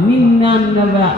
99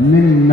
99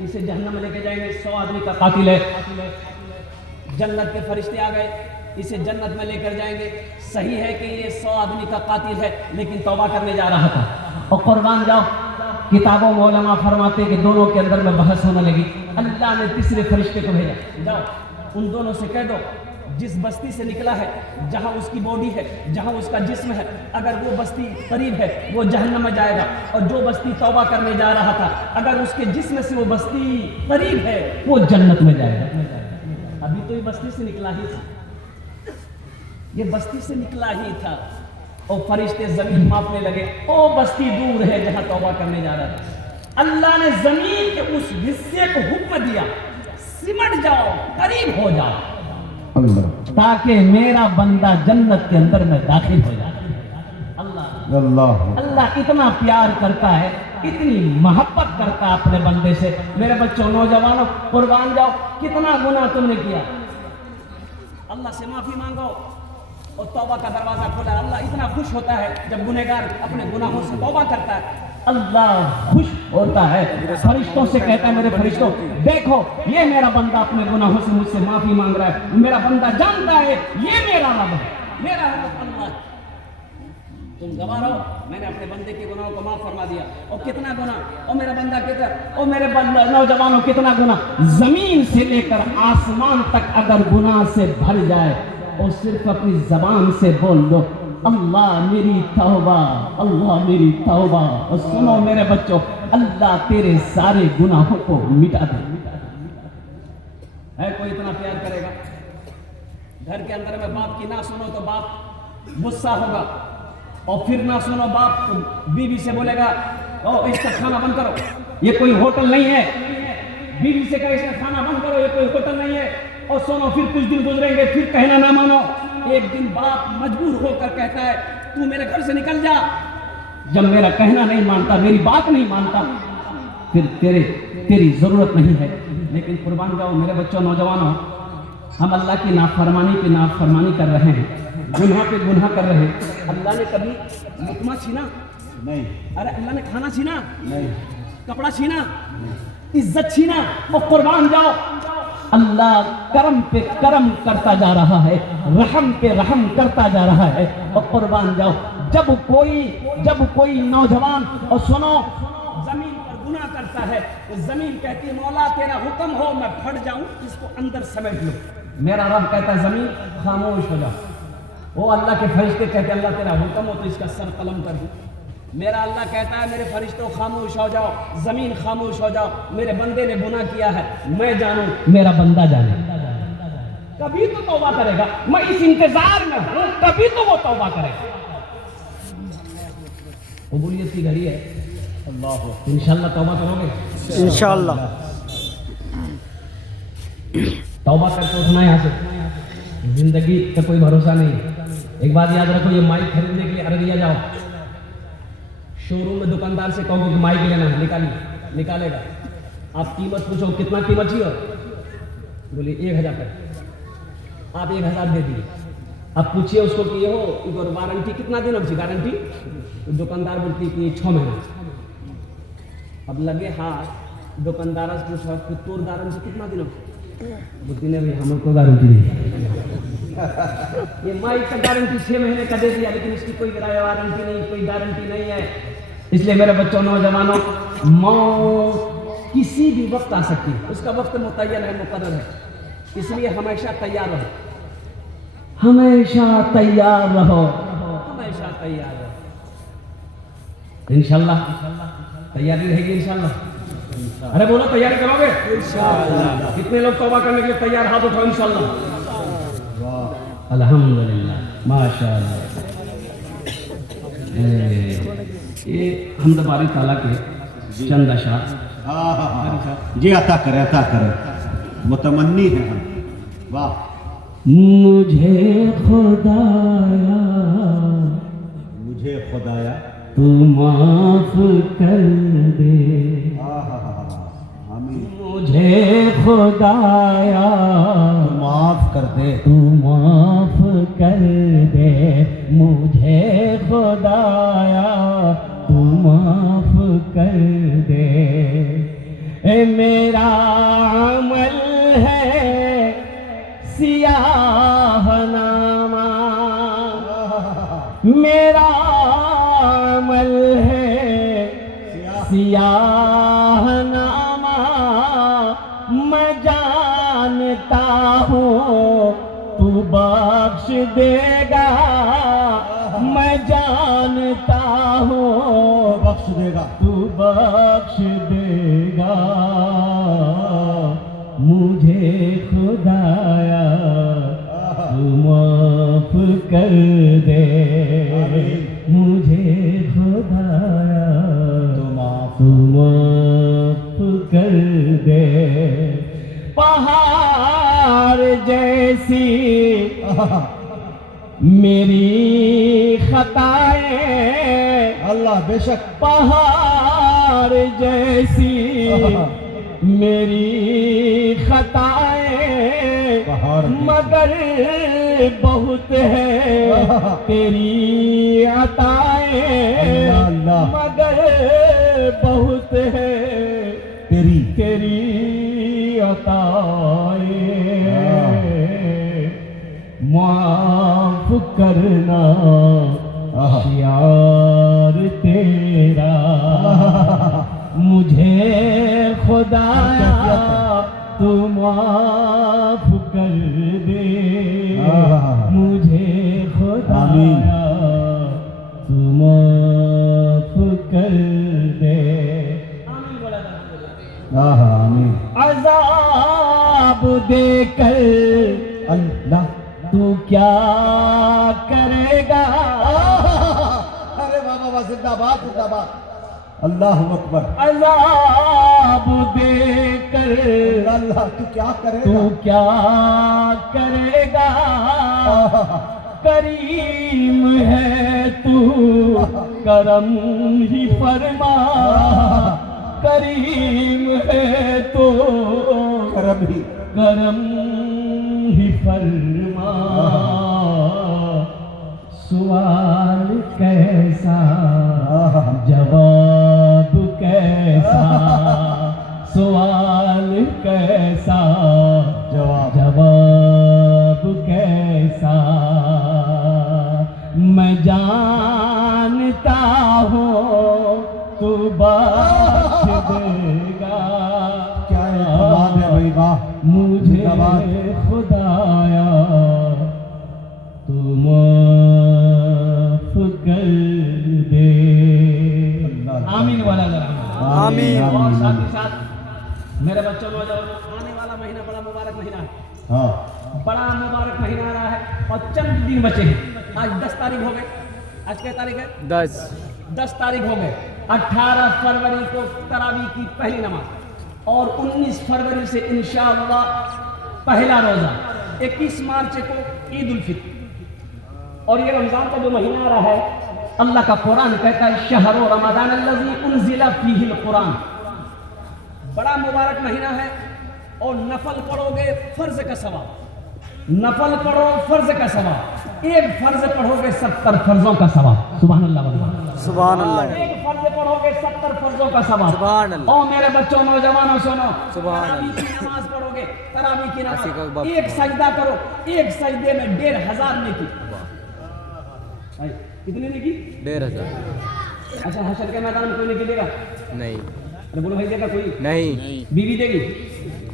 اسے جہنم میں لے کے جائیں گے، 100 آدمی کا قاتل ہے، جنت کے فرشتے آ گئے اسے جنت میں لے کر جائیں گے، صحیح ہے کہ یہ 100 آدمی کا قاتل ہے لیکن توبہ کرنے جا رہا تھا، اور قربان جاؤ کتابوں میں علماء فرماتے کہ دونوں کے اندر میں بحث ہونے لگی، اللہ نے تیسرے فرشتے کو بھیجا، جاؤ ان دونوں سے کہہ دو جس بستی سے نکلا ہے، جہاں اس کی باڈی ہے، جہاں اس کا جسم ہے، اگر وہ بستی قریب ہے وہ جہنم میں جائے گا، اور جو بستی توبہ کرنے جا رہا تھا اگر اس کے جسم سے وہ بستی قریب ہے وہ جنت میں جائے گا۔ ابھی تو یہ بستی سے نکلا ہی تھا، یہ بستی سے نکلا ہی تھا، اور فرشتے زمین ماپنے لگے، او بستی دور ہے جہاں توبہ کرنے جا رہا تھا۔ اللہ نے زمین کے اس حصے کو حکم دیا سمٹ جاؤ، قریب ہو جاؤ، تاکہ میرا بندہ جنت کے اندر میں داخل ہو جائے۔ اللہ اتنا پیار کرتا ہے، اتنی محبت کرتا ہے اپنے بندے سے۔ میرے بچوں، نوجوانوں، قربان جاؤ، کتنا گناہ تم نے کیا، اللہ سے معافی مانگو اور توبہ کا دروازہ کھولا۔ اللہ اتنا خوش ہوتا ہے جب گنہگار اپنے گناہوں سے توبہ کرتا ہے، اللہ خوش ہوتا ہے، فرشتوں سے کہتا ہے میرے فرشتوں دیکھو یہ میرا بندہ اپنے گناہوں سے مجھ سے معافی مانگ رہا ہے، میرا بندہ جانتا ہے یہ میرا رب ہے، میرا رب اللہ ہے۔ تم گواہ رہو، میں نے اپنے بندے کے گناہوں کو معاف فرما دیا۔ اور کتنا گناہ، اور میرا بندہ کہتا ہے، اور میرے نوجوانوں کتنا گناہ، زمین سے لے کر آسمان تک اگر گناہ سے بھر جائے اور صرف اپنی زبان سے بول دو اللہ میری توبہ، اللہ میری توبہ، اور سنو میرے بچوں، اللہ تیرے سارے گناہوں کو مٹا دے۔ ہے کوئی اتنا پیار کرے گا؟ گھر کے اندر میں باپ کی نہ سنو تو باپ غصہ ہوگا، اور پھر نہ سنو باپ تو بیوی سے بولے گا او اس کا کھانا بند کرو، یہ کوئی ہوٹل نہیں ہے، بیوی سے کہے اس کا کھانا بند کرو، یہ کوئی ہوٹل نہیں ہے، اور سنو پھر کچھ دن گزریں گے پھر کہنا نہ مانو، ایک دن باپ مجبور ہو کر کہتا ہے تو میرے گھر سے نکل جا، جب میرا کہنا نہیں مانتا، میری بات نہیں مانتا، پھر تیری ضرورت نہیں ہے۔ لیکن قربان جاؤ میرے بچوں، نوجوانوں، ہم اللہ کی نافرمانی پہ نافرمانی کر رہے ہیں، گناہ پہ گناہ کر رہے ہیں۔ اللہ نے کبھی لقمہ چھینا؟ نہیں۔ ارے اللہ نے کھانا چھینا؟ نہیں۔ کپڑا چھینا؟ عزت چھینا؟ اور قربان جاؤ اللہ کرم پہ کرم کرتا جا رہا ہے، رحم پہ رحم کرتا جا رہا ہے، اور قربان جاؤ جب کوئی نوجوان، اور سنو، زمین پر گناہ کرتا ہے تو زمین کہتی ہے مولا تیرا حکم ہو میں پھٹ جاؤں، اس کو اندر سمیٹ لو، میرا رب کہتا ہے زمین خاموش ہو جاؤ، وہ اللہ کے فرشتے کہتے ہیں اللہ تیرا حکم ہو تو اس کا سر قلم کر دو، میرا اللہ کہتا ہے میرے فرشتوں خاموش ہو جاؤ، زمین خاموش ہو جاؤ، میرے بندے نے گناہ کیا ہے، میں جانوں میرا بندہ جانے، کبھی تو توبہ کرے گا، میں اس انتظار میں ہوں کبھی تو وہ توبہ کرے گا۔ قبولیت کی گھڑی ہے، اللہ انشاءاللہ توبہ کرو گے، انشاءاللہ توبہ کر کے اٹھنا یہاں سے، زندگی کا کوئی بھروسہ نہیں۔ ایک بات یاد رکھو، یہ مائک خریدنے کے لیے ارریا جاؤ، شو روم میں دکاندار سے کہو کہ مائک لینا ہے، نکالے گا، آپ قیمت پوچھو کتنا قیمت چاہیے، بولیے 1000 تک، آپ 1000 دے دیے، اب پوچھئے اس کو کہ یہ ہو وارنٹی کتنا دن ہوگی گارنٹی، دکاندار بولتی کہ 6 مہینہ، اب لگے ہاتھ دکاندار سے پوچھا کہ تور گارنٹی کتنا دن ہوگی، بولتی نہیں بھائی ہمیں کوئی گارنٹی نہیں، یہ مائک کا گارنٹی 6 مہینے کا دے دیا لیکن اس کی کوئی وارنٹی نہیں، کوئی گارنٹی نہیں ہے۔ اس لیے میرے بچوں، نوجوانوں، موت کسی بھی وقت آ سکتی ہے، اس کا وقت متعین ہے، مقرر ہے، اس لیے ہمیشہ تیار رہو، ہمیشہ تیار رہو، ہمیشہ تیار رہو، انشاءاللہ تیاری رہے گی انشاءاللہ۔ ارے بولو تیاری کرو گے انشاءاللہ؟ کتنے لوگ توبہ کرنے کے لیے تیار؟ ہاتھ اٹھاؤ انشاءاللہ۔ الحمدللہ، ماشاءاللہ۔ یہ حمد باری تعالیٰ کے چند اشعار، جی عطا کرے متمنی ہے ہم، واہ۔ مجھے خدایا تو معاف کر دے، مجھے خدایا معاف کر دے، تو معاف کر دے، مجھے خدایا تو معاف کر دے، اے میرے میں جانتا ہوں تو بخش دے گا، میں جانتا ہوں بخش دے گا، تو بخش دے گا مجھے خدایا، تو معاف کر دے مجھے خدایا، تو معاف تو معاف کر دے۔ پہاڑ جیسی میری خطائیں، اللہ بے شک پہاڑ جیسی میری خطائیں، پہاڑ کی مگر بہت ہے تیری عطائیں، اللہ اللہ مگر بہت ہے تیری عطائیں، معاف کرنا شعار تیرا، مجھے خدایا تو معاف کر دے، مجھے خدایا تو معاف کر دے۔ آمین۔ عذاب دے کر اللہ تو کیا کرے گا، ارے بابا بابا زندہ باد زندہ باد، اللہ اکبر۔ عذاب دے کر اللہ تو کیا کرے تو گا، کیا کرے گا، کریم ہے تو کرم ہی فرما، کریم ہے تو کرم ہی کرم ہی فرما، سوال کیسا جواب کیسا، سوال کیسا جواب کیسا، میں جانتا ہوں تو بخش دے گا، کیا اعتماد ہے بھائی، واہ مجھے خدایا تو معاف کر دے۔ آمین والا ذرا آمین۔ اور ساتھ ہی ساتھ میرے بچوں نوجوانوں، آنے والا مہینہ بڑا مبارک مہینہ ہے، ہاں بڑا مبارک مہینہ آ رہا ہے اور چند دن بچے ہیں۔ آج 10 تاریخ ہو گئے، آج کیا تاریخ ہے؟ 10 تاریخ ہو گئے۔ 18 فروری کو تراویح کی پہلی نماز اور 19 فروری سے انشاءاللہ پہلا روزہ، 21 مارچ کو عید الفطر، اور یہ رمضان کا جو مہینہ آ رہا ہے، اللہ کا قرآن کہتا ہے شہر رمضان الذی انزل فیہ القرآن، بڑا مبارک مہینہ ہے، اور نفل پڑھو گے فرض کا ثواب، نفل پڑھو فرض کا ثواب، ایک فرض پڑھو گے 70 فرضوں کا ثواب، سبحان اللہ سبحان اللہ، ایک فرض پڑھو گے 70 فرضوں کا ثواب، سبحان اللہ۔ او میرے بچوں نوجوانوں سنو، سبحان اللہ۔ تراویح کی نماز پڑھو گے، تراویح کی ایسی کا نماز باپ ایک سجدہ کرو، ایک سجدے میں 1500 نیکی، کتنی نیکی؟ 1500۔ اچھا حشر کے میدان میں کوئی نیکی دے گا؟ نہیں ارے بولو بھائی دے گا کوئی؟ نہیں بیوی دے گی؟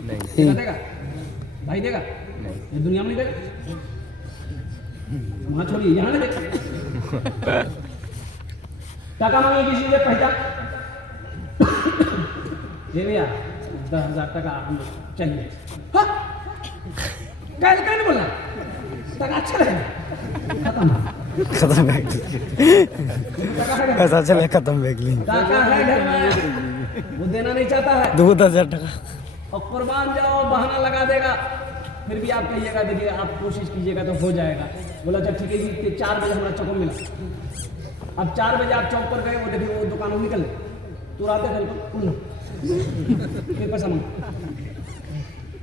نہیں بیٹا دے گا؟ بھائی دے گا؟ نہیں۔ یہ دنیا میں نہیں دے گا، وہاں چھوڑیے، یہاں نہیں دے گا۔ ٹکا مانگے کسی سے پہچان، یہ بھیا 10,000 ٹکا ہم چاہیے، کہنے بولنا ٹکا اچھا لگے ختم، ختم بیگ ایسا چلے ختم بیگ لی، ٹکا ہے گھر میں وہ دینا نہیں چاہتا ہے، 2000 ٹکا اور قربان جاؤ بہانہ لگا دے گا، پھر بھی آپ کہیے گا دیکھیے آپ کوشش کیجیے گا تو ہو جائے گا، بولا اچھا ٹھیک ہے جی 4 بجے ہمارا چوک ملا، اب 4 بجے آپ چوک پر گئے، وہ دیکھیے وہ دکانوں نکل تو آتے بالکل پھر پیسہ مانگو،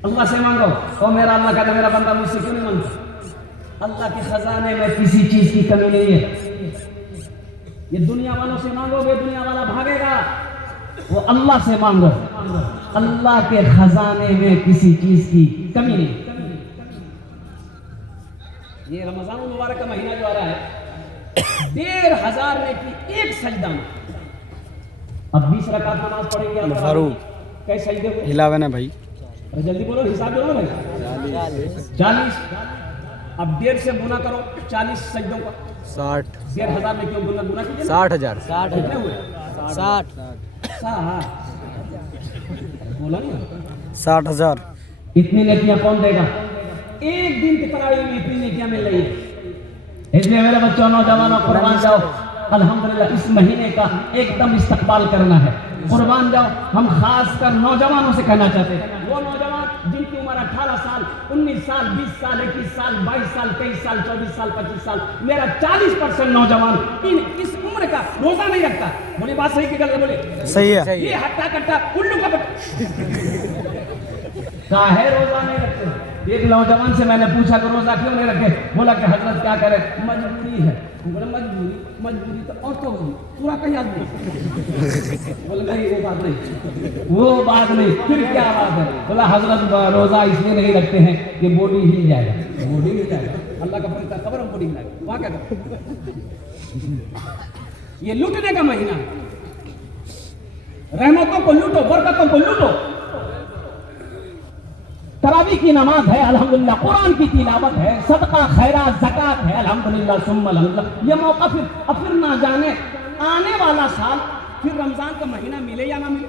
اللہ سے مانگو، اور میرا اللہ کہتا میرا بندہ مجھ سے کیوں نہیں مانگتا، اللہ کے خزانے میں کسی چیز کی کمی نہیں ہے، یہ دنیا والوں سے مانگو گے دنیا والا بھاگے گا، وہ اللہ سے مانگو، اللہ کے خزانے میں کسی چیز کی کمی نہیں۔ یہ رمضان المبارک کا مہینہ جو آ رہا ہے 1500 نے کی ایک سجدہ میں، اب 20 رکعت نماز پڑھیں گے فاروق کئی سجدے ہوئے؟ ہلاوے نا بھائی اور جلدی بولو حساب کرو نا بھائی 40 اب 1.5 سے گنا کرو 40 سجدوں کا 60 1,500 میں کیوں گنا کیجیے 60,000 کتنے ہوئے 60 بولا نہیں 60,000 اتنی نیکیاں کون دے گا ایک دن کی تراویح میں اتنی نیکیاں مل رہی ہے اس لیے میرے بچوں نوجوانوں قربان جاؤ الحمدللہ اس مہینے کا ایک دم استقبال کرنا ہے قربان جاؤ ہم خاص کر نوجوانوں سے کہنا چاہتے ہیں وہ نوجوان جن کی عمر 18 سال 19 سال 20 سال 21 سال 22 سال 23 سال 24 سال 25 سال میرا 40% نوجوان اس عمر کا روزہ نہیں رکھتا بولی بات صحیح کی غلط بولے صحیح ہے یہ ہٹا کٹا الو کا کاہے روزہ نہیں رکھتے ایک نوجوان سے میں نے پوچھا کہ روزہ کیوں نہیں رکھے بولا کہ حضرت کیا کرے مجبوری ہے بولا مجبوری تو اور تو ہوگی پورا کہیں آدمی بولا نہیں وہ بات نہیں پھر کیا بات ہے بولا حضرت روزہ اس لیے نہیں رکھتے ہیں کہ باڈی ہل جائے گا باڈی ہل جائے گا اللہ کا فرشتہ خبر ہم باڈی ہلائے وہاں کیا کرتے یہ لوٹنے کا مہینہ ہے رحمتوں کو لوٹو برکتوں کو لوٹو تراویح کی نماز ہے الحمدللہ قرآن کی تلاوت ہے صدقہ خیرات زکات ہے الحمدللہ ثم الحمدللہ یہ موقع پھر نہ جانے آنے والا سال پھر رمضان کا مہینہ ملے یا نہ ملے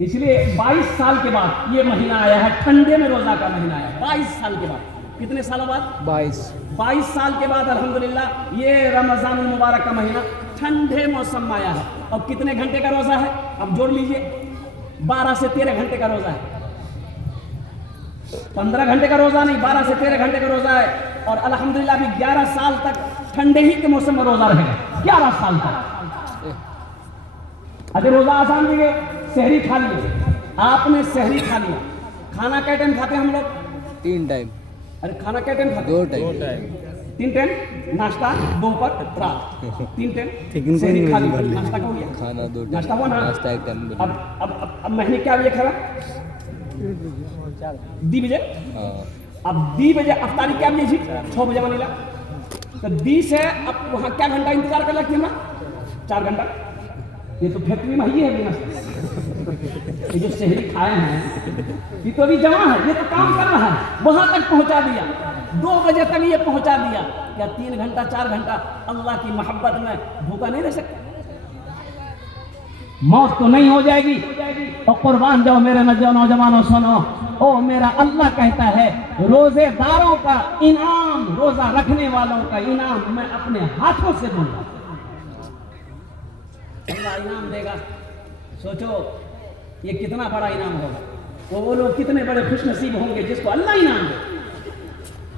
اس لیے 22 سال کے بعد یہ مہینہ آیا ہے ٹھنڈے میں روزہ کا مہینہ آیا ہے 22 سال کے بعد کتنے سالوں بعد 22 سال کے بعد الحمدللہ یہ رمضان المبارک کا مہینہ ٹھنڈے موسم میں آیا ہے اور کتنے گھنٹے کا روزہ ہے اب جوڑ لیجئے 12 سے 13 گھنٹے کا روزہ ہے 15 گھنٹے کا روزہ نہیں 12 سے 13 گھنٹے کا روزہ ہے اور الحمدللہ ابھی 11 سال تک ٹھنڈے ہی کے موسم میں روزہ رہے گا 11 سال تک اگر روزہ آسان دیئے سحری کھا لیے آپ نے سحری کھا لیا کھانا کیا ٹائم کھاتے ہیں ہم لوگ 3 ٹائم ارے کھانا کیا ٹائم کھاتے 2 ٹائم 3 ٹائم ناشتہ دوپہر رات 3 ٹائم سحری کھا لی ناشتہ کا ہو گیا کھانا 2 ٹائم ناشتہ ہوا نا ناشتہ 1 ٹائم اب مہینے کیا بجے کھانا 2 بجے اب 2 بجے افطاری کیا بجے جی 6 بجے بنیلا تو 2 سے اب وہاں کیا گھنٹہ انتظار کر لگتی ہے نا 4 گھنٹہ یہ تو فیکٹری میں ہی ہے یہ جو شہری کھائے ہیں یہ تو ابھی جمع ہے یہ تو کام کر رہا ہے وہاں تک پہنچا دیا 2 بجے تک یہ پہنچا دیا کیا 3 گھنٹہ 4 گھنٹہ اللہ کی محبت میں بھوکا نہیں رہ سکتا موت تو نہیں ہو جائے گی اور قربان جاؤ میرے نوجوانوں سنو او میرا اللہ کہتا ہے روزے داروں کا انعام روزہ رکھنے والوں کا انعام میں اپنے ہاتھوں سے دوں گا اللہ انعام دے گا سوچو یہ کتنا بڑا انعام ہوگا وہ لوگ کتنے بڑے خوش نصیب ہوں گے جس کو اللہ انعام دے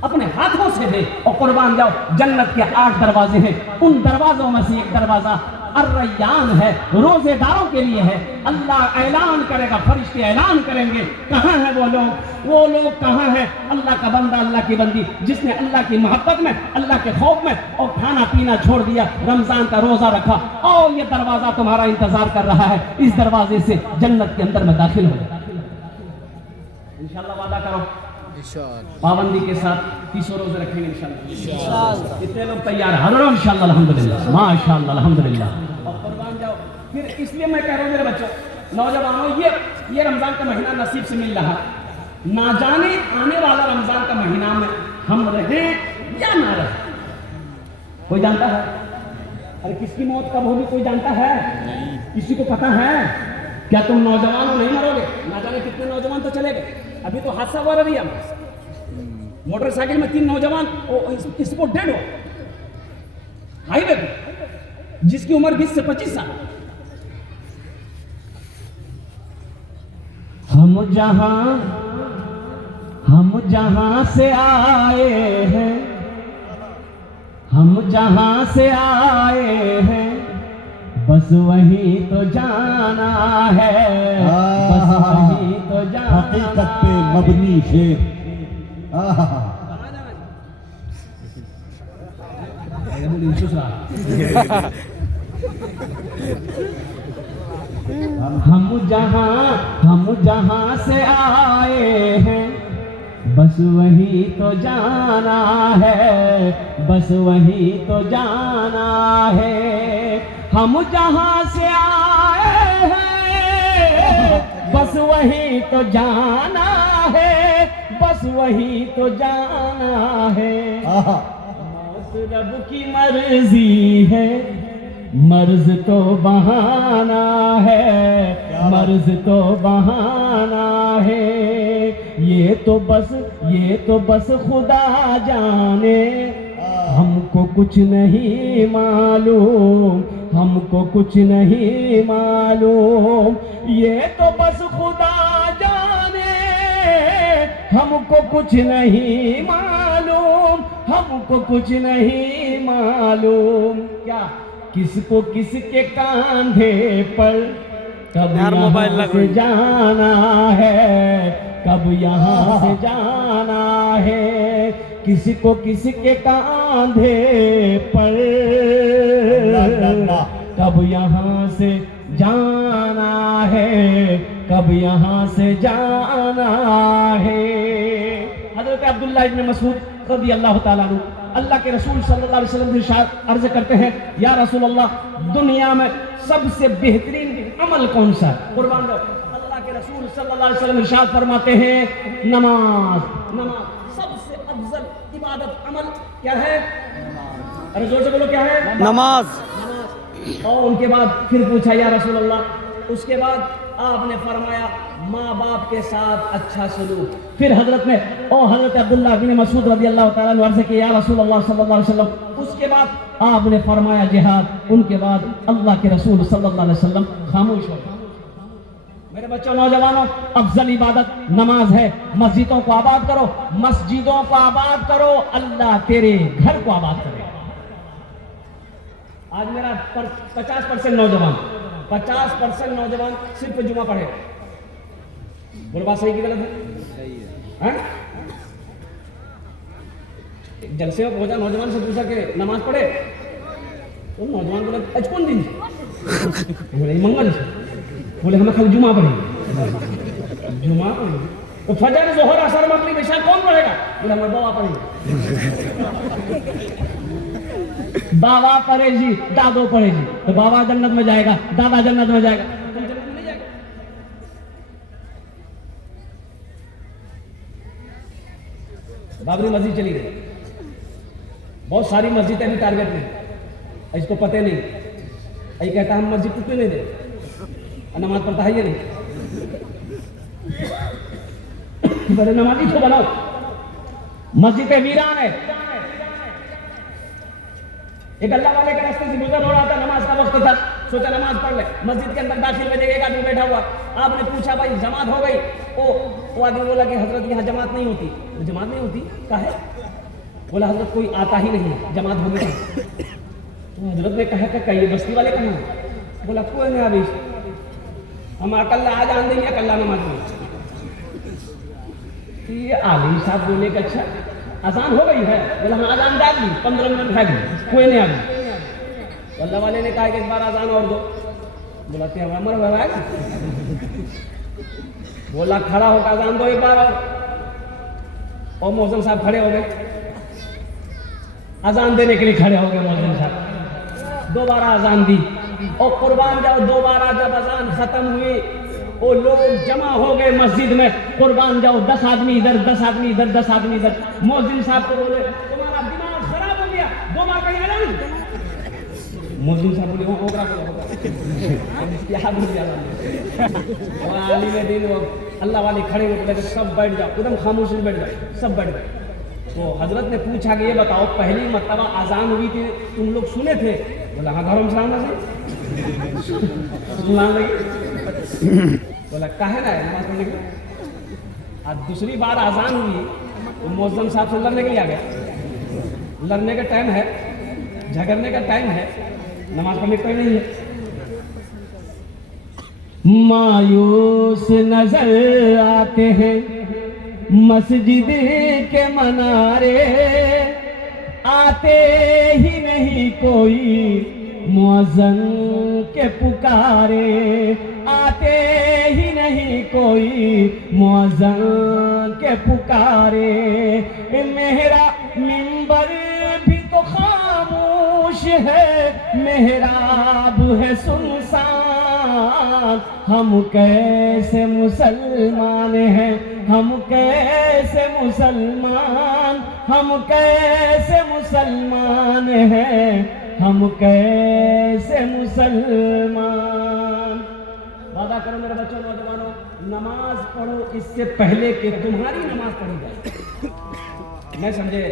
اپنے ہاتھوں سے دے اور قربان جاؤ جنت کے 8 دروازے ہیں ان دروازوں میں سے ایک دروازہ الریان ہے روزے داروں کے لیے ہے اللہ اعلان کرے گا فرشتے اعلان کریں گے کہاں ہیں وہ لوگ کہاں ہیں اللہ کا بندہ اللہ کی بندی جس نے اللہ کی محبت میں اللہ کے خوف میں اور کھانا پینا چھوڑ دیا رمضان کا روزہ رکھا اور یہ دروازہ تمہارا انتظار کر رہا ہے اس دروازے سے جنت کے اندر میں داخل ہو انشاءاللہ وعدہ کرو پابندی کے ساتھ 30 روزے رکھیں گے انشاءاللہ کتنے لوگ تیار ہیں حضرت انشاءاللہ الحمدللہ ماشاءاللہ الحمدللہ اور قربان جاؤ پھر اس لیے میں کہہ رہا ہوں میرے بچوں نوجوانوں یہ رمضان کا مہینہ نصیب سے مل رہا نہ جانے آنے والا رمضان کا مہینہ میں ہم رہیں یا نہ رہیں کوئی جانتا ہے ارے کس کی موت کب ہوگی کوئی جانتا ہے کسی کو پتہ ہے کیا تم نوجوانوں نہیں مرو گے نہ جانے کتنے نوجوان تو چلے گئے ابھی تو حادثہ ہوا رہی ہے موٹر سائیکل میں 3 نوجوان اس کو ڈیڈ ہو ہائی وے پہ جس کی عمر 20 سے 25 سال ہم جہاں سے آئے ہیں ہم جہاں سے آئے ہیں بس وہی تو جانا ہے بس وہی تو جانا حقیقت پہ مبنی شعر ہم جہاں سے آئے ہیں بس وہی تو جانا ہے بس وہی تو جانا ہے ہم جہاں سے آئے ہیں بس وہی تو جانا ہے، بس وہی تو جانا ہے، موت رب کی مرضی ہے، مرض تو بہانا ہے، مرض تو بہانا ہے، یہ تو بس خدا جانے، ہم کو کچھ نہیں معلوم، ہم کو کچھ نہیں معلوم، یہ تو بس خدا جانے، ہم کو کچھ نہیں معلوم، ہم کو کچھ نہیں معلوم، کیا کس کو کس کے کاندھے پر کب یہاں سے جانا ہے، کب یہاں سے جانا ہے، کسی کو کسی کے کاندھے پر کب یہاں سے جانا ہے، کب یہاں سے جانا ہے۔ حضرت عبداللہ ابن مسعود رضی اللہ تعالیٰ عنہ اللہ کے رسول صلی اللہ علیہ وسلم ارشاد عرض کرتے ہیں، یا رسول اللہ، دنیا میں سب سے بہترین عمل کون سا ہے؟ قربان جاؤ، اللہ کے رسول صلی اللہ علیہ وسلم ارشاد فرماتے ہیں، نماز، نماز سب سے افضل عبادت عمل کیا ہے؟ ارے زور سے بولو، کیا ہے؟ نماز۔ اور ان کے بعد پھر پوچھا، یا رسول اللہ، اس کے بعد آپ نے فرمایا ماں باپ کے ساتھ اچھا سلوک۔ پھر حضرت عبداللہ بن مسعود رضی اللہ تعالیٰ عنہ عرض کیا، یا رسول اللہ صلی اللہ علیہ وسلم، اس کے بعد آپ نے فرمایا جہاد۔ ان کے بعد اللہ کے رسول صلی اللہ علیہ وسلم خاموش ہو گئے۔ میرے بچوں، نوجوانوں، افضل عبادت نماز ہے۔ مسجدوں کو آباد کرو، مسجدوں کو آباد کرو، اللہ تیرے گھر کو آباد کرے۔ آج میرا 50% نوجوان 50% نوجوان صرف جمعہ پڑھے۔ بولو بات صحیح کی غلط ہے؟ ایک جلسے میں پہنچا، نوجوان سے پوچھا کہ نماز پڑھے؟ تو نوجوان بولا آج کون دن؟ بولے منگل۔ بولے ہمیں کل جمعہ پڑھیں۔ جمعہ پڑھیں تو فجر ظہر عصر مغرب عشاء کون پڑھے گا؟ بولے ہمارے بابا پڑھیں گے۔ بابا پڑھے جی، دادو پڑھے جی، تو بابا جنت میں جائے گا، دادا جنت میں جائے گا، تم جنت میں نہیں جائے گا۔ بابری مسجد چلی گئی، بہت ساری مسجدیں بھی ٹارگیٹ میں، اس کو پتہ نہیں، یہ کہتا ہم مسجد ٹوٹنے نہیں دے، نماز پڑھتا ہے یہ نہیں، بڑے نمازی تو بناؤ۔ مسجد ویران ہے۔ ایک اللہ والے کے راستے سے گزر ہو رہا تھا، نماز کا وقت تھا، سوچا نماز پڑھ لے، مسجد کے اندر داخل ہوئے، ایک آدمی بیٹھا ہوا، آپ نے پوچھا بھائی جماعت ہو گئی؟ وہ آدمی بولا کہ حضرت یہاں جماعت نہیں ہوتی۔ جماعت نہیں ہوتی کہا ہے؟ بولا حضرت کوئی آتا ہی نہیں، جماعت ہوگی نہیں۔ تو حضرت نے کہا کہ یہ بستی والے کہاں ہیں؟ بولا کوئی نہیں، ابھی ہم اکلا آجان دیں گے، اکلا نماز میں۔ یہ عالم صاحب بولے کہ اچھا آسان ہو گئی ہے؟ بولا ہاں آزان ڈال دی، 15 منٹ رہ گئی، کوئی نہیں آ گئی۔ اللہ والے نے کہا کہ ایک بار آزان اور دو۔ بولا کہ عمر بھائی، بولا کھڑا ہو کر آزان دو ایک بار اور مؤذن صاحب کھڑے ہو گئے، آزان دینے کے لیے کھڑے ہو گئے مؤذن صاحب۔ دوبارہ آزان دی اور قربان جاؤ، دوبارہ جب آزان ختم ہوئی وہ لوگ جمع ہو گئے مسجد میں، قربان جاؤ، 10 آدمی ادھر، 10 آدمی ادھر، 10 آدمی ادھر۔ مؤذن صاحب کو بولے تمہارا دماغ خراب ہو گیا، دو بار کہیں آزان۔ مؤذن صاحب بولے وہاں اوگرا کیا بول دیا؟ عالم دین وہ اللہ والے کھڑے ہوئے، بولے کہ سب بیٹھ جاؤ، ایک دم خاموش بیٹھ جاؤ، سب بیٹھ گئے۔ تو حضرت نے پوچھا کہ یہ بتاؤ پہلی مرتبہ آزان ہوئی تھی تم لوگ سنے تھے؟ بولا ہاں گھروں میں سنانا سے سنا گئی۔ بولا کہے نا نماز پڑھنے کے لیے۔ آج دوسری بار آزان ہوئی تو مؤذن صاحب سے لڑنے کے لیے آ گیا۔ لڑنے کا ٹائم ہے، جھگڑنے کا ٹائم ہے، نماز پڑھنے کا ٹائم نہیں ہے۔ مایوس نظر آتے ہیں مسجد کے منارے، آتے ہی نہیں کوئی مؤذن کے پکارے، آتے ہی نہیں کوئی مؤذن کے پکارے۔ میرا منبر بھی تو خاموش ہے، محراب ہے سنسان، ہم کیسے مسلمان ہیں، ہم کیسے مسلمان، ہم کیسے مسلمان ہیں، ہم کیسے مسلمان۔ وعدہ کرو میرے بچوں نوجوانوں، نماز پڑھو اس سے پہلے کہ تمہاری نماز پڑھی جائے۔ میں سمجھے؟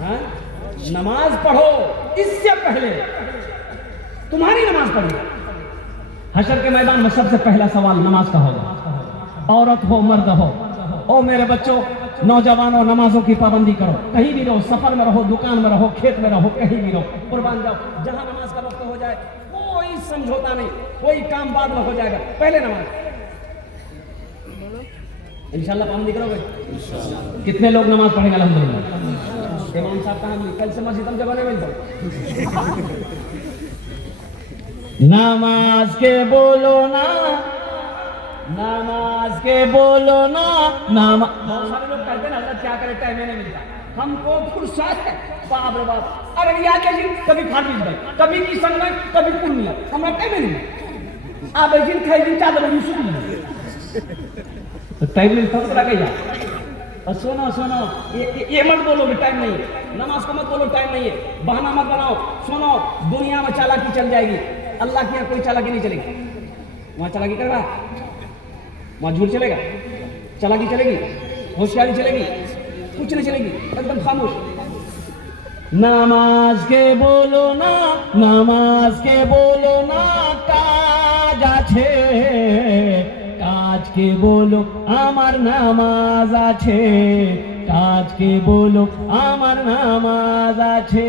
ہاں، نماز پڑھو اس سے پہلے تمہاری نماز پڑھی جائے۔ حشر کے میدان میں سب سے پہلا سوال نماز کا ہوگا، عورت ہو مرد ہو۔ او میرے بچوں نوجوانوں، نمازوں کی پابندی کرو، کہیں بھی رہو، سفر میں رہو، دکان میں رہو، کھیت میں رہو، کہیں بھی رہو، قربان جاؤ۔ جہاں نماز کا وقت ہو جائے کوئی سمجھوتا نہیں، کوئی کام بعد میں ہو جائے گا، پہلے نماز۔ انشاءاللہ پابندی کرو گے؟ کتنے لوگ نماز پڑھیں گے الحمدللہ؟ امام صاحب کہاں ملی؟ کل سے مسجد ہم جگہ نہیں ملتا۔ نماز کے بولو نا، نماز کے بولو نا، بہت سارے لوگ کہتے ہیں حضرت کیا کرے ٹائم نہیں ملتا۔ ہم کو فرصت ہے، باپ رے باپ، ارے یاد ہے جی، کبھی کھاٹ بیچ گئے، کبھی کی سنگ میں، کبھی پورنیا، ہمیں ٹائم نہیں آپ جن کھائی جن چادر یوسف نہیں ٹائم نہیں تھوڑا کہ یار۔ اور سنو سنو، یہ مت بولو کہ ٹائم نہیں ہے، نماز کو مت بولو ٹائم نہیں ہے، بہانہ مت بناؤ۔ سنو، دنیا میں چالاکی چل جائے گی، اللہ کی یہاں کوئی چالاکی نہیں چلے گی۔ وہاں چالاکی کر رہا، وہاں جھوٹ چلے گا، چالاکی چلے گی، ہوشیاری چلے گی، کچھ نہیں چلے گی، ایک دم خاموش۔ نماز کے بولو نا، نماز کے بولو نا، کاج আছে, কাজকে বলো আমার নামাজ আছে, কাজকে বলো আমার নামাজ আছে।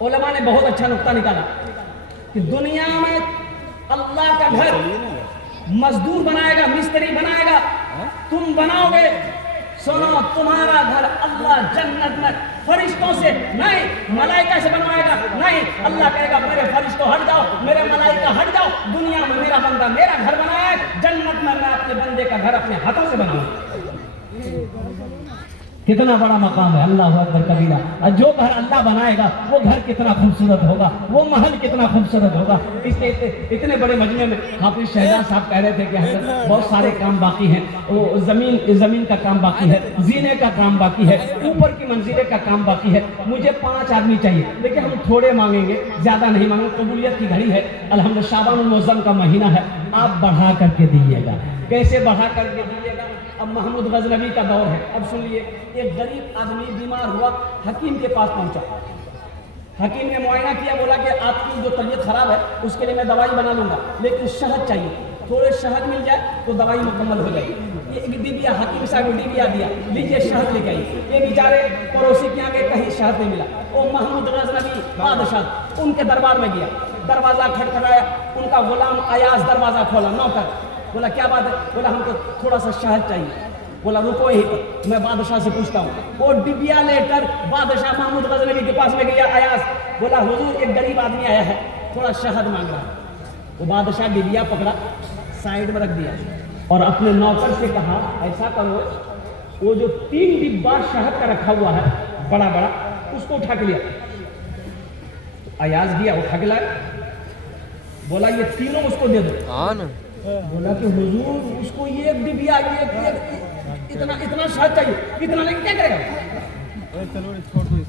علماء نے بہت اچھا نقطہ نکالا کہ دنیا میں اللہ کا گھر مزدور بنائے گا، مستری بنائے گا، تم بناؤ گے. سنو، تمہارا گھر اللہ جنت میں فرشتوں سے نہیں، ملائکہ سے بنوائے گا نہیں. اللہ کہے گا میرے فرشتوں ہٹ جاؤ، میرے ملائکہ ہٹ جاؤ، دنیا میں میرا بندہ میرا گھر بنایا ہے، جنت میں میں اپنے بندے کا گھر اپنے ہاتھوں سے بناؤں. کتنا بڑا مقام ہے. اللہ اکبر کبیرہ. اور جو گھر اللہ بنائے گا وہ گھر کتنا خوبصورت ہوگا، وہ محل کتنا خوبصورت ہوگا. اس اتنے بڑے مجمع میں حافظ شہزاد صاحب کہہ رہے تھے کہ حضرت بہت سارے کام باقی ہیں، وہ زمین کا کام باقی ہے، زینے کا کام باقی ہے، اوپر کی منزلیں کا کام باقی ہے. مجھے 5 آدمی چاہیے، لیکن ہم تھوڑے مانگیں گے، زیادہ نہیں مانگیں. قبولیت کی گھڑی ہے، الحمدللہ شعبان المعظم کا مہینہ ہے، آپ بڑھا کر کے دیجیے گا. کیسے بڑھا کر کے دیجیے گا؟ اب محمود غزنوی کا دور ہے. اب سن لیے، ایک غریب آدمی بیمار ہوا، حکیم کے پاس پہنچا. حکیم نے معائنہ کیا، بولا کہ آپ کی جو طبیعت خراب ہے اس کے لیے میں دوائی بنا لوں گا، لیکن شہد چاہیے، تھوڑے شہد مل جائے تو دوائی مکمل ہو جائے گی. ایک ڈبیا حکیم صاحب کو ڈبیا دیا، لیجیے شہد لے کے آئیے. یہ بیچارے پڑوسی کے آگے کہیں شہد نہیں ملا. وہ محمود غزنوی بادشاہ ان کے دربار میں گیا، دروازہ کھٹکھٹایا، ان کا غلام ایاز دروازہ کھولا، نوکر. بولا کیا بات ہے؟ بولا ہم کو تھوڑا سا شہد چاہیے. بولا رکو یہیں پر، میں بادشاہ سے پوچھتا ہوں. وہ ڈبیا لے کر بادشاہ محمود غزنوی کے پاس میں گیا. ایاز بولا حضور ایک غریب آدمی آیا ہے، تھوڑا شہد مانگ رہا ہے. وہ بادشاہ ڈبیا پکڑا، سائیڈ میں رکھ دیا اور اپنے نوکر سے کہا ایسا کرو، وہ جو 3 ڈبہ شہد کا رکھا ہوا ہے بڑا بڑا، اس کو اٹھا کے لیا. ایاز گیا، اٹھا کے لایا. بولا یہ تینوں اس کو دے دو. بولا کہ حضور اس کو یہ ڈبیا اتنا شہد چاہیے، اتنا نہیں، کیا کرے گا؟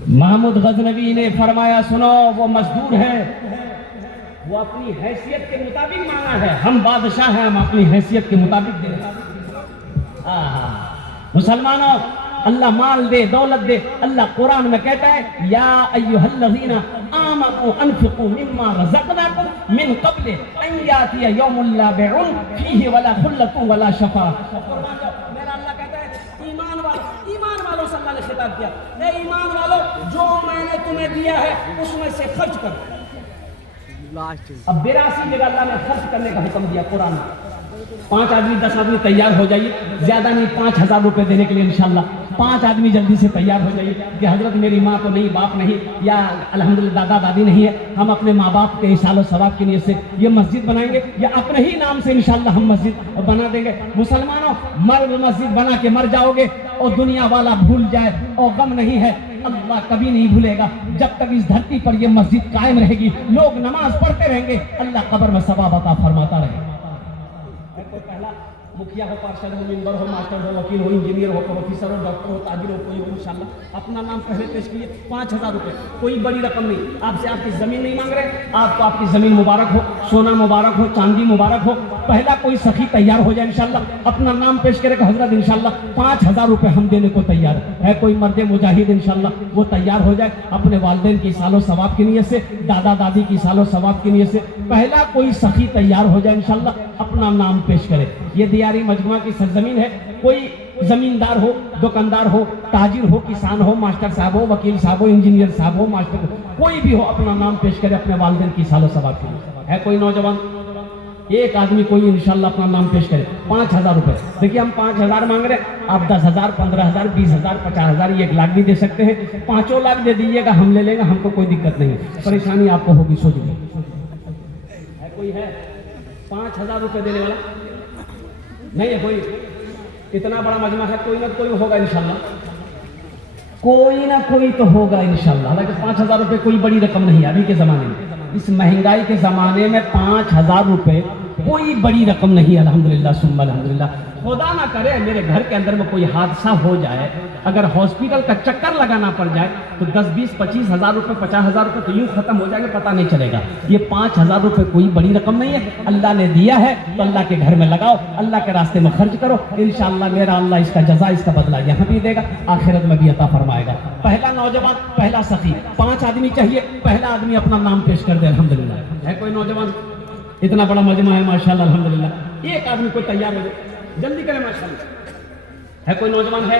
محمود غزنوی نے فرمایا سنو، وہ مزدور ہے، وہ اپنی حیثیت کے مطابق مانگا ہے، ہم بادشاہ ہیں، ہم اپنی حیثیت کے مطابق دے رہے ہیں. مسلمانوں، اللہ مال دے، دولت دے. اللہ قرآن میں کہتا ہے یا ایھا الذین آمنوا انفقوا مما رزقناکم من قبل ان یاتی یوم لا بیع فیہ ولا خلۃ ولا شفاعۃ. میرا اللہ کہتا ہے ایمان والوں سے اللہ نے خطاب کیا، اے ایمان والو، جو میں نے تمہیں دیا ہے اس میں سے خرچ کرو. اب 82 جگہ اللہ نے خرچ کرنے کا حکم دیا قرآن میں. 5 آدمی 10 آدمی تیار ہو جائیے، زیادہ نہیں، 5000 روپے دینے کے لیے انشاءاللہ. 5 آدمی جلدی سے تیار ہو جائیے کہ حضرت میری ماں تو نہیں، باپ نہیں، یا الحمدللہ دادا دادی نہیں ہے، ہم اپنے ماں باپ کے اصال و ثواب کی نیت سے یہ مسجد بنائیں گے، یا اپنے ہی نام سے انشاءاللہ ہم مسجد بنا دیں گے. مسلمانوں، مسجد بنا کے مر جاؤ گے اور دنیا والا بھول جائے اور غم نہیں ہے، اللہ کبھی نہیں بھولے گا. جب تک اس دھرتی پر یہ مسجد قائم رہے گی، لوگ نماز پڑھتے رہیں گے، اللہ قبر میں ثواب عطا فرماتا رہے گا. پہلا مکھیا ہو، پارشد ہو، ممبر ہو، ماسٹر ہو، وکیل ہو، انجینئر ہو، پروفیسر ہو، ڈاکٹر ہو، تاجر ہو، کوئی ہو، انشاءاللہ اپنا نام پہلے پیش کیجیے. 5000 روپے، کوئی بڑی رقم نہیں. آپ سے آپ کی زمین نہیں مانگ رہے، آپ کو آپ کی زمین مبارک ہو، سونا مبارک ہو، چاندی مبارک ہو. پہلا کوئی سخی تیار ہو جائے انشاءاللہ، اپنا نام پیش کرے کہ حضرت انشاءاللہ 5000 روپے ہم دینے کو تیار ہے. کوئی مرد مجاہد انشاءاللہ وہ تیار ہو جائے اپنے والدین کی سال و ثواب کی نیت سے، دادا دادی کی سال و ثواب کی نیت سے. پہلا کوئی سخی تیار ہو جائے انشاءاللہ، اپنا نام پیش کرے. یہ دیاری مجموعہ کی سرزمین ہے. کوئی زمیندار ہو، دکاندار ہو، تاجر ہو، کسان ہو، ماسٹر صاحب ہو، وکیل صاحب ہو، انجینئر صاحب ہو، ماسٹر کوئی بھی ہو، اپنا نام پیش کرے اپنے والدین کی سال و ثواب کے لیے. ہے کوئی نوجوان؟ ایک آدمی کوئی انشاءاللہ اپنا نام پیش کرے. 5000 روپے. دیکھیے ہم 5000 مانگ رہے ہیں، آپ 10,000 15,000 20,000 50,000 1 لاکھ بھی دے سکتے ہیں. 5 لاکھ دے دیجیے گا، ہم لے لیں گے، ہم کو کوئی دقت نہیں ہے. پریشانی آپ کو ہوگی، سوچ لیں. ہے کوئی ہے 5000 روپے دینے والا؟ نہیں ہے کوئی. اتنا بڑا مجمع ہے، کوئی نہ کوئی ہوگا انشاءاللہ، کوئی نہ کوئی تو ہوگا انشاءاللہ. حالانکہ 5000 روپے کوئی بڑی رقم نہیں ہے ابھی کے زمانے میں. اس مہنگائی کے زمانے میں 5000 روپے کوئی بڑی رقم نہیں. الحمدللہ ثم الحمدللہ. خدا نہ کرے میرے گھر کے اندر میں کوئی حادثہ ہو جائے، اگر ہاسپٹل کا چکر لگانا پڑ جائے تو 10 20 25 ہزار روپے 50,000 روپے تو یوں ختم ہو جائے گا، پتہ نہیں چلے گا. یہ 5000 روپے کوئی بڑی رقم نہیں ہے. اللہ نے دیا ہے تو اللہ کے گھر میں لگاؤ، اللہ کے راستے میں خرچ کرو. انشاءاللہ میرا اللہ اس کا جزا، اس کا بدلہ یہاں بھی دے گا، آخرت میں بھی عطا فرمائے گا. پہلا نوجوان، پہلا سخی. 5 آدمی چاہیے، پہلا آدمی اپنا نام پیش کر دے. الحمدللہ. ہے کوئی نوجوان؟ اتنا بڑا مجمع ہے ماشاءاللہ الحمدللہ. ایک آدمی کوئی تیار ہو جائے، جلدی کریں ماشاءاللہ. ہے کوئی نوجوان؟ ہے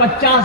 50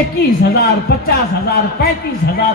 21,000, 50,000, 35,000,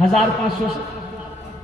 1,500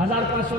1,500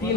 3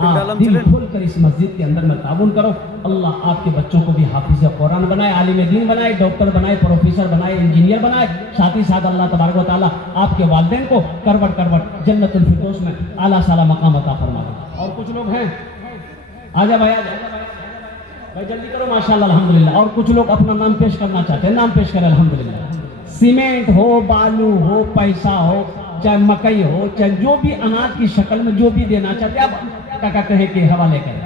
آپ دل کھول کر اس مسجد کے اندر میں تعاون کرو. اللہ آپ کے بچوں کو بھی حافظ قرآن بنائے, عالم دین بنائے, ڈاکٹر بنائے, پروفیسر بنائے, انجینئر بنائے. ساتھ ہی ساتھ اللہ تبارک و تعالیٰ آپ کے والدین کو کروٹ کروٹ جنت الفردوس میں اعلیٰ سالا مقام عطا فرمائے. اور کچھ لوگ ہیں, آجا بھائی, آجا بھائی, جلدی کرو ماشاءاللہ الحمدللہ. اور کچھ لوگ اپنا نام پیش کرنا چاہتے ہیں, نام پیش کریں الحمدللہ. سیمنٹ ہو, بالو ہو, پیسہ ہو, چاہے مکئی ہو, چاہے جو بھی اناج کی شکل میں جو بھی دینا چاہتے ہیں, اب کیا کہتے ہیں کہ حوالے کریں.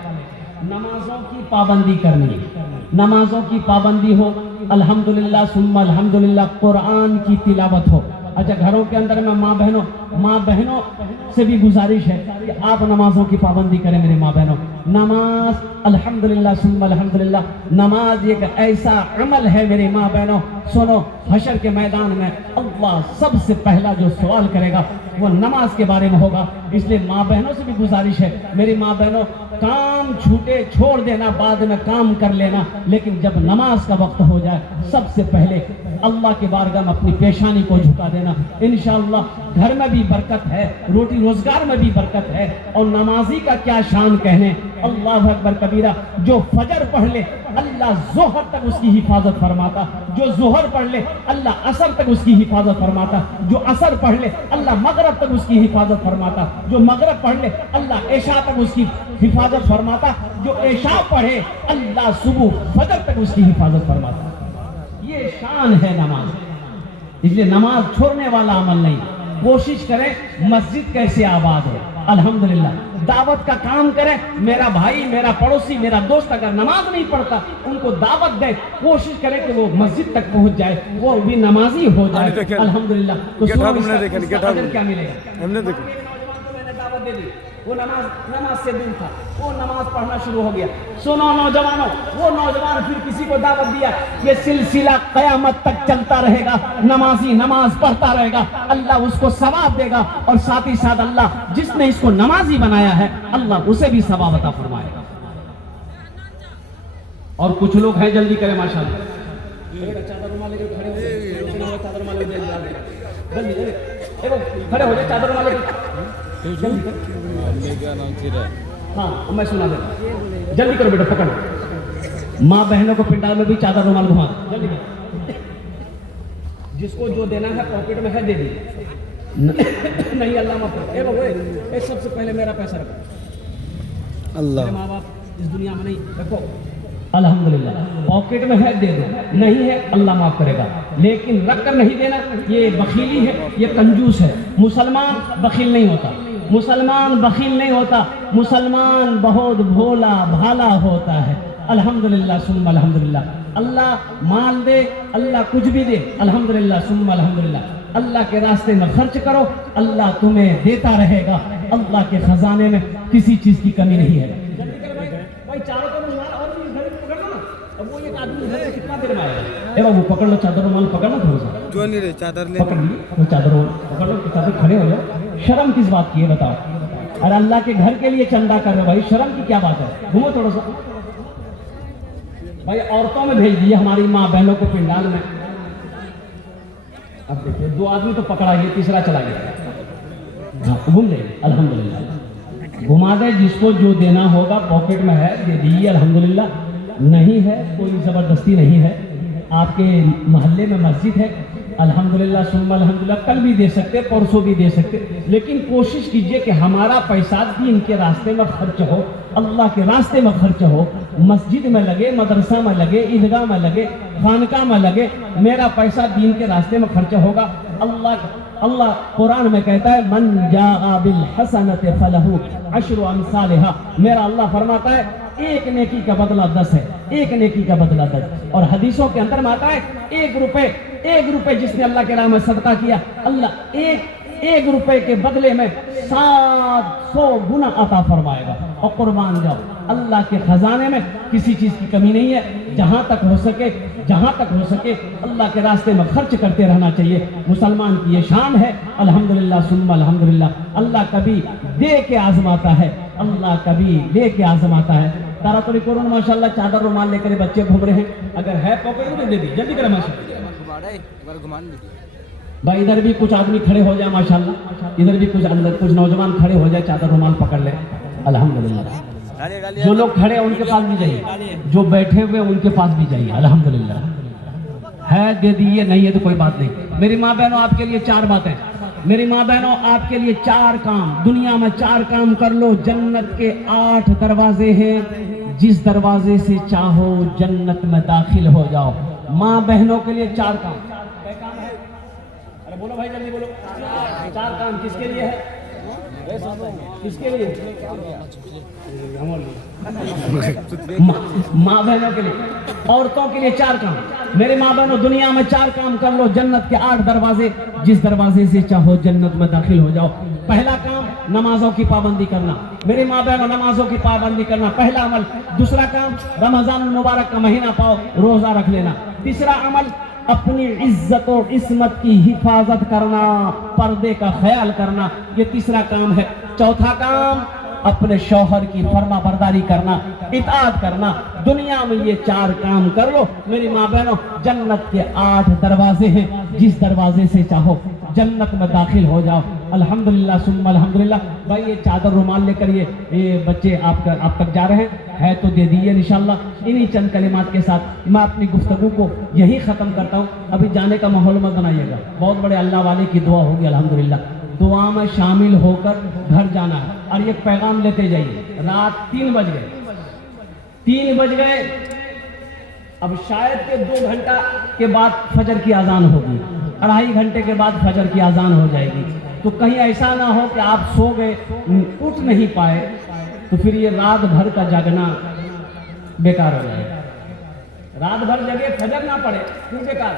نمازوں کی پابندی کرنی ہے, نمازوں کی پابندی ہو الحمدللہ ثم الحمدللہ. قرآن کی تلاوت ہو. اچھا, گھروں کے اندر میں ماں بہنوں سے بھی گزارش ہے کہ آپ نمازوں کی پابندی کریں. میرے ماں بہنوں, نماز الحمدللہ ثم الحمدللہ, نماز ایک ایسا عمل ہے میری ماں بہنوں. سنو, حشر کے میدان میں اللہ سب سے پہلا جو سوال کرے گا وہ نماز کے بارے میں ہوگا. اس لیے ماں بہنوں سے بھی گزارش ہے میری ماں بہنوں, کام چھوٹے چھوڑ دینا, بعد میں کام کر لینا, لیکن جب نماز کا وقت ہو جائے سب سے پہلے اللہ کے بارگاہ میں اپنی پیشانی کو جھکا دینا. انشاءاللہ گھر میں بھی برکت ہے, روٹی روزگار میں بھی برکت ہے. اور نمازی کا کیا شان کہنے, اللہ اکبر کبیرہ. جو فجر پڑھ لے اللہ ظہر تک اس کی حفاظت فرماتا, جو ظہر پڑھ لے اللہ عصر تک اس کی حفاظت فرماتا, جو عصر پڑھ لے اللہ مغرب تک اس کی حفاظت فرماتا, جو مغرب پڑھ لے اللہ عشاء تک اس کی حفاظت فرماتا, جو عشاء پڑھے اللہ صبح فجر تک اس کی حفاظت فرماتا. یہ شان ہے نماز. اس لیے نماز چھوڑنے والا عمل نہیں. کوشش کریں مسجد کیسے آباد ہو, الحمدللہ. دعوت کا کام کریں. میرا بھائی, میرا پڑوسی, میرا دوست اگر نماز نہیں پڑھتا ان کو دعوت دے, کوشش کریں کہ وہ مسجد تک پہنچ جائے, وہ بھی نمازی ہو جائے الحمدللہ. تو کیا ملے گا؟ میں نے دعوت دے دی, وہ نماز سے دور تھا, وہ نماز پڑھنا شروع ہو گیا. سنو نوجوانوں, وہ نوجوان پھر کسی کو دعوت دیا. یہ سلسلہ قیامت تک چلتا رہے گا. نمازی نماز پڑھتا رہے گا, اللہ اس کو ثواب دے گا. اور ساتھ ہی ساتھ اللہ جس نے اس کو نمازی بنایا ہے اللہ اسے بھی ثواب عطا فرمائے گا. اور کچھ لوگ ہیں, جلدی کریں ماشاءاللہ. کھڑے ہو جائے, چادر والے ہاں میں سنا دیتا, جلدی کرو بیٹا, پکڑو. ماں بہنوں کو پنڈال میں بھی چادر رومال گھما, جلدی کرو. جس کو جو دینا ہے پاکٹ میں ہے دے دی, نہیں اللہ معاف کرو. سب سے پہلے میرا پیسہ رکھو. اللہ ماں باپ اس دنیا میں نہیں, رکھو الحمدللہ. پاکٹ میں ہے دے دو, نہیں ہے اللہ معاف کرے گا. لیکن رکھ کر نہیں دینا یہ بخیلی ہے, یہ کنجوس ہے. مسلمان بخیل نہیں ہوتا, مسلمان بخیل نہیں ہوتا, مسلمان بہت بھولا بھالا ہوتا ہے. الحمدللہ ثم الحمدللہ. اللہ مال دے, اللہ کچھ بھی دے, الحمدللہ ثم الحمدللہ. اللہ کے راستے میں خرچ کرو, اللہ تمہیں دیتا رہے گا. اللہ کے خزانے میں کسی چیز کی کمی نہیں ہے. چاروں کو اور بھی گھر پکڑ لو نا. اب وہ ایک آدمی گھر کتنا دیر میں آئے گا, وہ پکڑ لو چادر رومال, پکڑ لو تھوڑا سا, جو نہیں رہے چادر لے پکڑ لی, وہ چادر رومال پکڑ لو, چادر کھڑے ہو جاؤ. شرم کس بات کی ہے بتاؤ؟ اور اللہ کے گھر کے لیے چندہ کر رہے ہو بھائی, شرم کی کیا بات ہے؟ گھومو تھوڑا سا بھائی. عورتوں میں بھیج دیے ہماری ماں بہنوں کو پنڈال میں. اب دیکھیے 2 آدمی تو پکڑا گیا, تیسرا چلا گیا. گھوم دے الحمدللہ, گھما دے. جس کو جو دینا ہوگا پاکٹ میں ہے دے دیجیے الحمدللہ. نہیں ہے کوئی زبردستی نہیں ہے. آپ کے محلے میں مسجد ہے الحمدللہ ثم الحمدللہ, کل بھی دے سکتے, پرسوں بھی دے سکتے, لیکن کوشش کیجئے کہ ہمارا پیسہ دین کے راستے میں خرچ ہو, اللہ کے راستے میں خرچ ہو. مسجد میں لگے, مدرسہ میں لگے, عیدگاہ میں لگے, خانقاہ میں لگے. میرا پیسہ دین کے راستے میں خرچ ہوگا. اللہ قرآن میں کہتا ہے من جاء بالحسنۃ فلہ عشر امثالھا. میرا اللہ فرماتا ہے ایک نیکی کا بدلہ 10 ہے, ایک نیکی کا بدلہ 10. اور حدیثوں کے اندر میں آتا ہے 1 روپے جس نے اللہ کے راہ میں صدقہ کیا, اللہ ایک روپے کے بدلے میں 700 گنا عطا فرمائے گا. اور قربان جاؤ, اللہ کے خزانے میں کسی چیز کی کمی نہیں ہے. جہاں تک ہو سکے اللہ کے راستے میں خرچ کرتے رہنا چاہیے. مسلمان کی یہ شان ہے الحمدللہ ثم الحمدللہ. اللہ کبھی دے کے آزماتا ہے, اللہ کبھی لے کے آزماتا ہے. تارا توری قرآن ماشاءاللہ چادر رومال لے کر بچے گھوم رہے ہیں. اگر ہے پاکٹ میں دے دی, جلدی کریں ماشاءاللہ. بھائی ادھر بھی کچھ آدمی کھڑے ہو جائے ماشاءاللہ, ادھر بھی کچھ نوجوان کھڑے ہو جائے, چادر رومال پکڑ لیں. الحمدللہ. جو لوگ کھڑے ہیں ان کے پاس بھی جائیے, جو بیٹھے ہوئے ان کے پاس بھی جائیے. الحمدللہ ہے, دے دیئے, نہیں ہے تو کوئی بات نہیں. میری ماں بہنوں, آپ کے لیے 4 باتیں. میری ماں بہنوں, آپ کے لیے 4 کام, دنیا میں 4 کام کر لو. جنت کے 8 دروازے ہیں, جس دروازے سے چاہو جنت میں داخل ہو جاؤ. ماں بہنوں کے لیے 4 کام. ارے بولو بھائی, جلدی بولو. 4 کام کس کے لیے ہے؟ کس کے لیے؟ ماں بہنوں کے لیے. عورتوں کے لیے 4 کام. میرے ماں بہنوں, دنیا میں 4 کام کر لو. جنت کے 8 دروازے, جس دروازے سے چاہو جنت میں داخل ہو جاؤ. پہلا کام نمازوں کی پابندی کرنا. میری ماں بہنوں, نمازوں کی پابندی کرنا پہلا عمل. دوسرا کام رمضان المبارک کا مہینہ پاؤ, روزہ رکھ لینا. تیسرا عمل اپنی عزت و عصمت کی حفاظت کرنا, پردے کا خیال کرنا, یہ تیسرا کام ہے. چوتھا کام اپنے شوہر کی فرما برداری کرنا, اطاعت کرنا. دنیا میں یہ 4 کام کر لو. میری ماں بہنوں, جنت کے 8 دروازے ہیں, جس دروازے سے چاہو جنت میں داخل ہو جاؤ. الحمدللہ ثم الحمدللہ. بھائی یہ چادر رومال لے کر یہ بچے آپ تک جا رہے ہیں تو دے دیجیے انشاءاللہ. انہی چند کلمات کے ساتھ میں اپنی گفتگو کو یہی ختم کرتا ہوں. ابھی جانے کا ماحول مت بنائیے گا, بہت بڑے اللہ والے کی دعا ہوگی. الحمدللہ دعا میں شامل ہو کر گھر جانا ہے. اور یہ پیغام لیتے جائیے. رات 3 بج گئے, 3 بج گئے. اب شاید کہ 2 گھنٹہ کے بعد فجر کی اذان ہوگی, 2.5 گھنٹے کے بعد فجر کی اذان ہو جائے گی. تو کہیں ایسا نہ ہو کہ آپ سو گئے, اٹھ نہیں پائے, تو پھر یہ رات بھر کا جاگنا بیکار ہو جائے گا. رات بھر جگے, فجر نہ پڑے, پھر بیکار.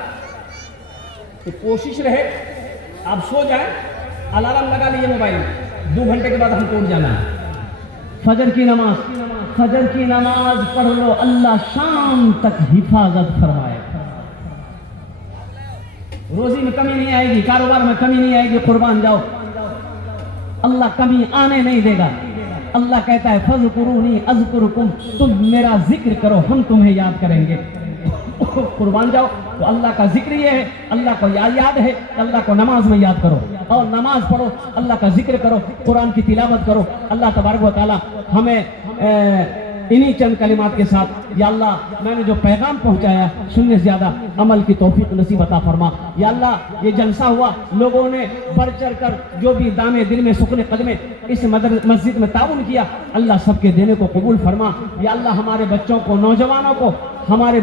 تو کوشش رہے آپ سو جائیں, الارم لگا لیجیے موبائل میں, 2 گھنٹے کے بعد ہم کو اٹھ جانا ہے. فجر کی نماز پڑھ لو, اللہ شام تک حفاظت فرمائے. روزی میں کمی نہیں آئے گی, کاروبار میں کمی نہیں آئے گی. قربان جاؤ, اللہ کمی آنے نہیں دے گا. اللہ کہتا ہے فَاذْكُرُونِي أَذْكُرُكُمْ, تم میرا ذکر کرو ہم تمہیں یاد کریں گے. قربان جاؤ. تو اللہ کا ذکر یہ ہے, اللہ کو یاد ہے, اللہ کو نماز میں یاد کرو, اور نماز پڑھو, اللہ کا ذکر کرو, قرآن کی تلاوت کرو. اللہ تبارک و تعالی ہمیں انہی چند کلمات کے ساتھ, یا اللہ میں نے جو پیغام پہنچایا سننے سے زیادہ عمل کی توفیق نصیب عطا فرما. یا اللہ یہ جلسہ ہوا, لوگوں نے بڑھ چڑھ کر جو بھی دامے دل میں سکنے قدمے اس مسجد میں تعاون کیا, اللہ سب کے دینے کو قبول فرما. یا اللہ ہمارے بچوں کو, نوجوانوں کو, ہمارے